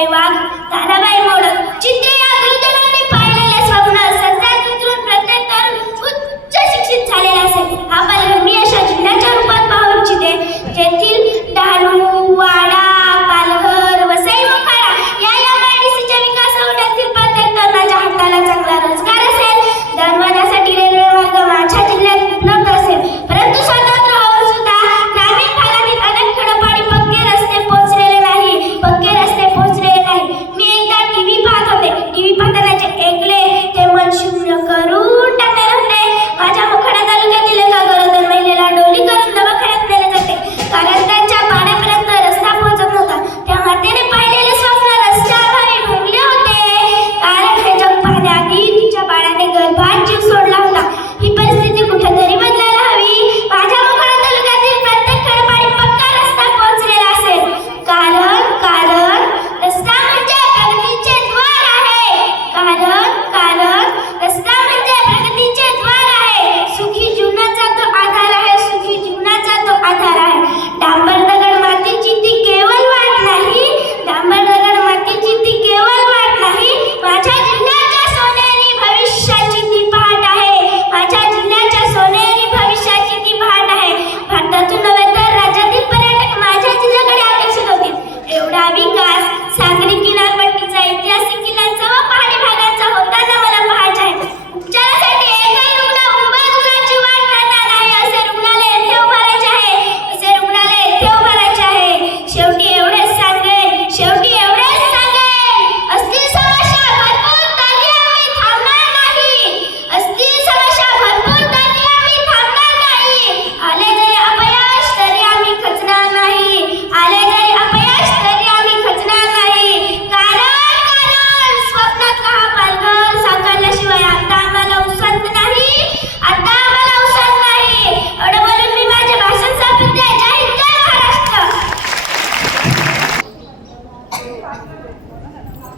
જય વાઘ gracias.